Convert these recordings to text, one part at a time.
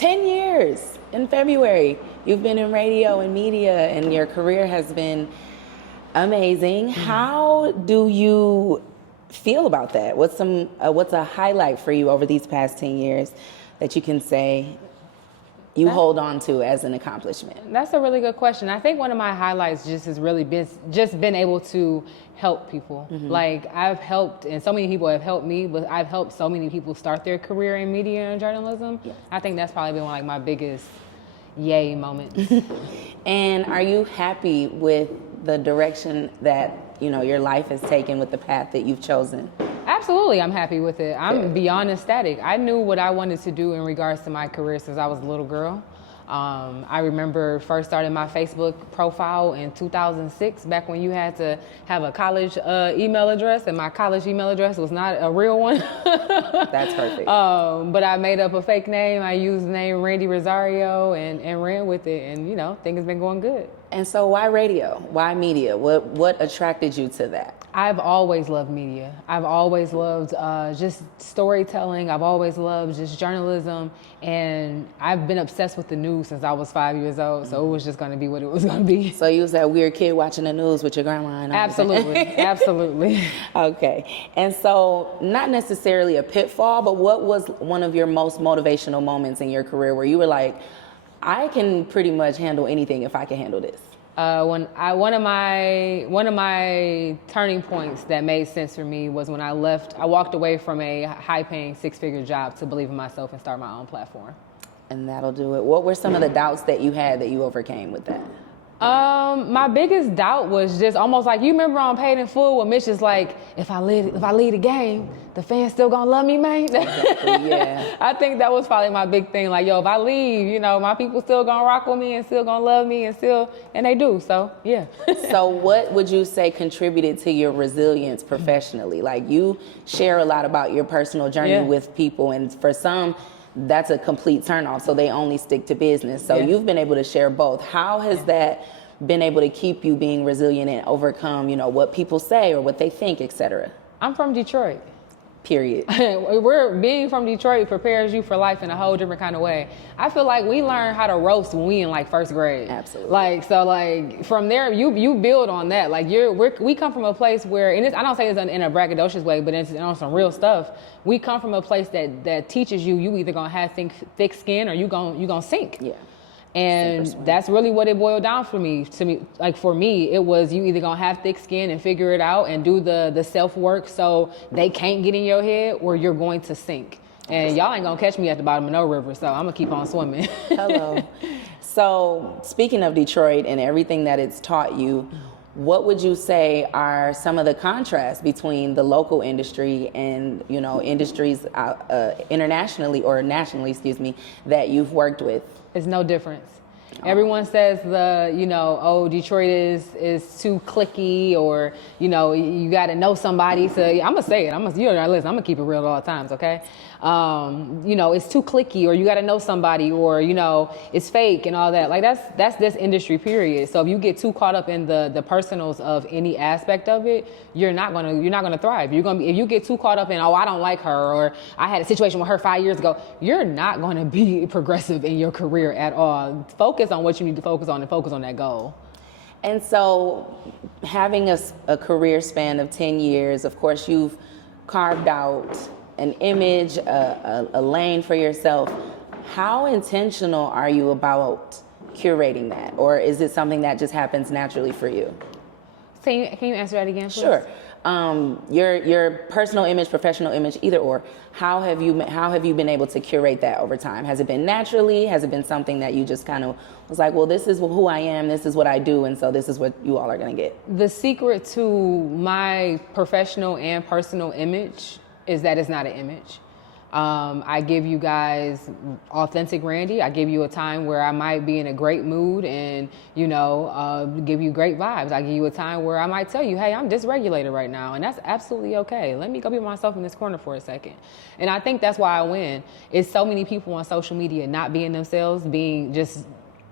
10 years in February. You've been in radio and media, and your career has been amazing. How do you feel about that? What's a highlight for you over these past 10 years that you can say you hold on to as an accomplishment? That's a really good question. I think one of my highlights has really been able to help people. Like, I've helped, and so many people have helped me, but I've helped so many people start their career in media and journalism. Yes. I think that's probably been like my biggest yay moments. And are you happy with the direction that your life has taken, with the path that you've chosen? Absolutely, I'm happy with it. I'm beyond ecstatic. I knew what I wanted to do in regards to my career since I was a little girl. I remember first starting my Facebook profile in 2006, back when you had to have a college email address, and my college email address was not a real one. That's perfect. But I made up a fake name. I used the name Randi Rossario and ran with it, and things have been going good. And so why radio? Why media? What attracted you to that? I've always loved media. I've always loved just storytelling. I've always loved just journalism. And I've been obsessed with the news since I was 5 years old. So it was just going to be what it was going to be. So you was that weird kid watching the news with your grandma and Absolutely. Absolutely. Okay. And so not necessarily a pitfall, but what was one of your most motivational moments in your career where you were like, I can pretty much handle anything if I can handle this? One of my turning points that made sense for me was when I walked away from a high-paying six-figure job to believe in myself and start my own platform. And that'll do it. What were some of the doubts that you had that you overcame with that? My biggest doubt was just almost like, you remember on Paid in Full when Mitch is like, if I lead a game, the fans still gonna love me, man? Exactly, yeah. I think that was probably my big thing. Like, if I leave, my people still gonna rock with me and still gonna love me and they do. So, yeah. So what would you say contributed to your resilience professionally? Like, you share a lot about your personal journey with people, and for some, that's a complete turnoff. So they only stick to business. So you've been able to share both. How has that been able to keep you being resilient and overcome, what people say or what they think, et cetera? I'm from Detroit. Period. Being from Detroit prepares you for life in a whole different kind of way. I feel like we learn how to roast when we in like first grade. Absolutely. From there you build on that. Like we come from a place where, and I don't say this in a braggadocious way, but it's on some real stuff. We come from a place that teaches you either gonna have thick skin or you gonna sink. Yeah. And that's really what it boiled down for me. Like for me, it was you either gonna have thick skin and figure it out and do the self work so they can't get in your head, or you're going to sink. And y'all ain't gonna catch me at the bottom of no river, so I'm gonna keep on swimming. Hello. So speaking of Detroit and everything that it's taught you, what would you say are some of the contrasts between the local industry and industries internationally or nationally, that you've worked with? It's no difference. Everyone says Detroit is too cliquey, or you got to know somebody. So I'm gonna say it. Listen, I'm gonna keep it real at all times, okay? It's too cliquey, or you got to know somebody, or it's fake and all that. Like that's this industry, period. So if you get too caught up in the personals of any aspect of it, you're not gonna thrive. If you get too caught up in, I don't like her, or I had a situation with her 5 years ago, you're not gonna be progressive in your career at all. Focus on what you need to focus on and focus on that goal. And so having a career span of 10 years, of course, you've carved out an image, a lane for yourself. How intentional are you about curating that? Or is it something that just happens naturally for you? Can you answer that again, please? Sure. Your personal image, professional image, either or. How have you been able to curate that over time? Has it been naturally? Has it been something that you just kind of was like, well, this is who I am, this is what I do, and so this is what you all are going to get? The secret to my professional and personal image is that it's not an image. I give you guys authentic Randi. I give you a time where I might be in a great mood and, give you great vibes. I give you a time where I might tell you, hey, I'm dysregulated right now, and that's absolutely okay. Let me go be myself in this corner for a second. And I think that's why I win. It's so many people on social media not being themselves, being just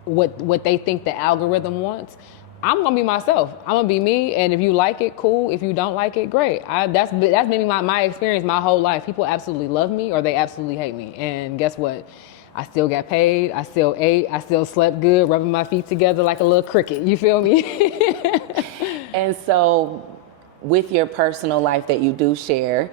what they think the algorithm wants. I'm gonna be myself. I'm gonna be me, and if you like it, cool. If you don't like it, great. That's been my experience my whole life. People absolutely love me or they absolutely hate me. And guess what? I still got paid. I still ate. I still slept good, rubbing my feet together like a little cricket. You feel me? And so with your personal life that you do share,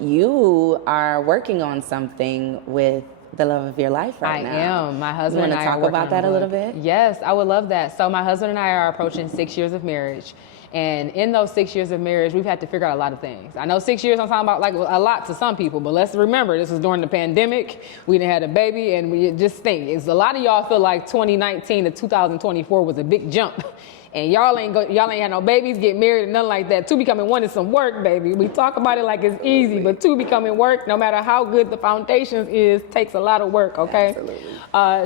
you are working on something with the love of your life right now. I am. My husband and I are working on a book. You want to talk about that a little bit? Yes, I would love that. So my husband and I are approaching 6 years of marriage. And in those 6 years of marriage, we've had to figure out a lot of things. I know 6 years, I'm talking about like a lot to some people, but let's remember this was during the pandemic. We didn't have a baby, and we just think, a lot of y'all feel like 2019 to 2024 was a big jump. And y'all ain't had no babies, get married, and nothing like that. Two becoming one is some work, baby. We talk about it like it's easy, but two becoming work, no matter how good the foundations is, takes a lot of work, okay? Absolutely.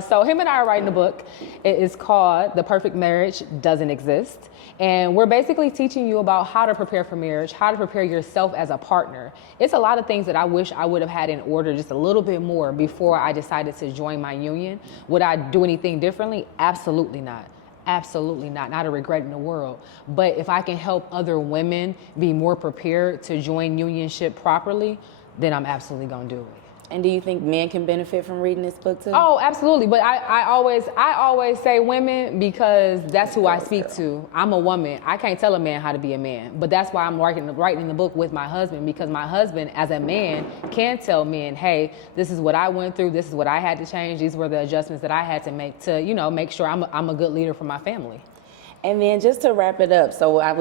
So him and I are writing a book. It is called The Perfect Marriage Doesn't Exist. And we're basically teaching you about how to prepare for marriage, how to prepare yourself as a partner. It's a lot of things that I wish I would have had in order just a little bit more before I decided to join my union. Would I do anything differently? Absolutely not. Absolutely not. Not a regret in the world. But if I can help other women be more prepared to join unionship properly, then I'm absolutely going to do it. And do you think men can benefit from reading this book too? Oh, absolutely. But I always say women because that's who I speak to. I'm a woman. I can't tell a man how to be a man. But that's why I'm writing the book with my husband, because my husband, as a man, can tell men, hey, this is what I went through. This is what I had to change. These were the adjustments that I had to make to, make sure I'm a good leader for my family. And then just to wrap it up, so I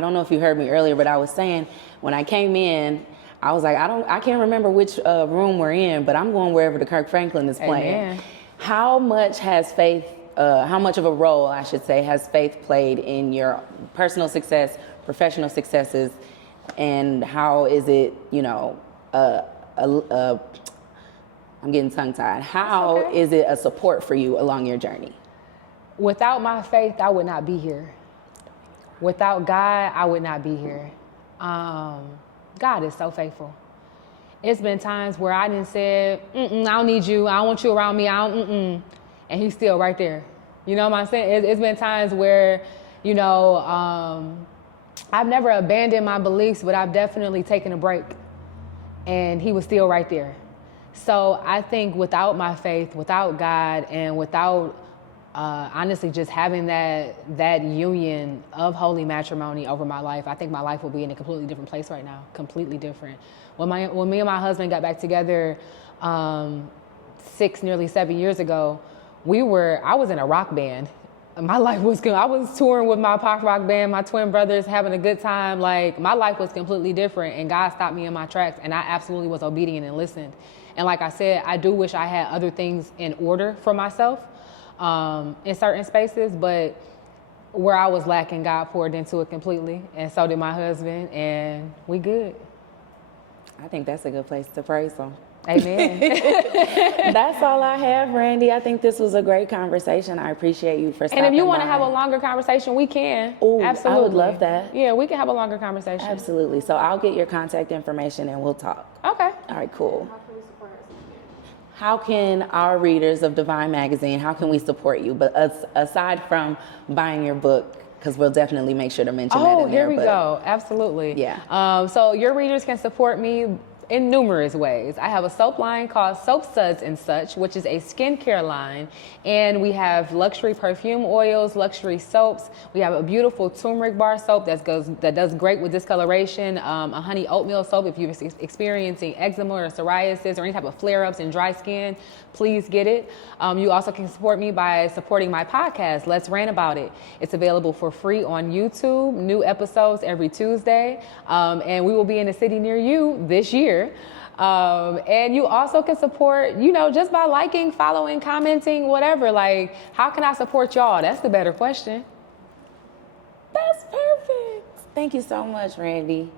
don't know if you heard me earlier, but I was saying when I came in, I was like, I can't remember which room we're in, but I'm going wherever the Kirk Franklin is playing. Amen. How much of a role, I should say, has faith played in your personal success, professional successes, and how is it, I'm getting tongue-tied. How is it a support for you along your journey? Without my faith, I would not be here. Without God, I would not be here. God is so faithful. It's been times where I didn't say, I don't need you. I don't want you around me. And he's still right there. You know what I'm saying? It's been times where, I've never abandoned my beliefs, but I've definitely taken a break. And he was still right there. So I think without my faith, without God, and without honestly just having that union of holy matrimony over my life, I think my life will be in a completely different place right now. Completely different. When me and my husband got back together nearly 7 years ago, I was in a rock band. My life was good. I was touring with my pop rock band, my twin brothers, having a good time. Like, my life was completely different, and God stopped me in my tracks, and I absolutely was obedient and listened. And like I said, I do wish I had other things in order for myself in certain spaces, but where I was lacking, God poured into it completely, and so did my husband, and we good. I think that's a good place to praise him. Amen. That's all I have, Randi. I think this was a great conversation. I appreciate you for stopping by. And if you want to have a longer conversation, we can. Ooh, absolutely. I would love that. Yeah, we can have a longer conversation. Absolutely. So I'll get your contact information and we'll talk. Okay. All right, cool. How can our readers of Divine Magazine, how can we support you? But aside from buying your book, because we'll definitely make sure to mention that in there. Oh, here we go. Absolutely. Yeah. So your readers can support me in numerous ways. I have a soap line called Soap Suds and Such, which is a skincare line. And we have luxury perfume oils, luxury soaps. We have a beautiful turmeric bar soap that does great with discoloration, a honey oatmeal soap if you're experiencing eczema or psoriasis or any type of flare-ups and dry skin, please get it. You also can support me by supporting my podcast, Let's Rant About It. It's available for free on YouTube, new episodes every Tuesday. And we will be in a city near you this year. And you also can support, just by liking, following, commenting, whatever. Like, how can I support y'all? That's the better question. That's perfect. Thank you so much, Randi.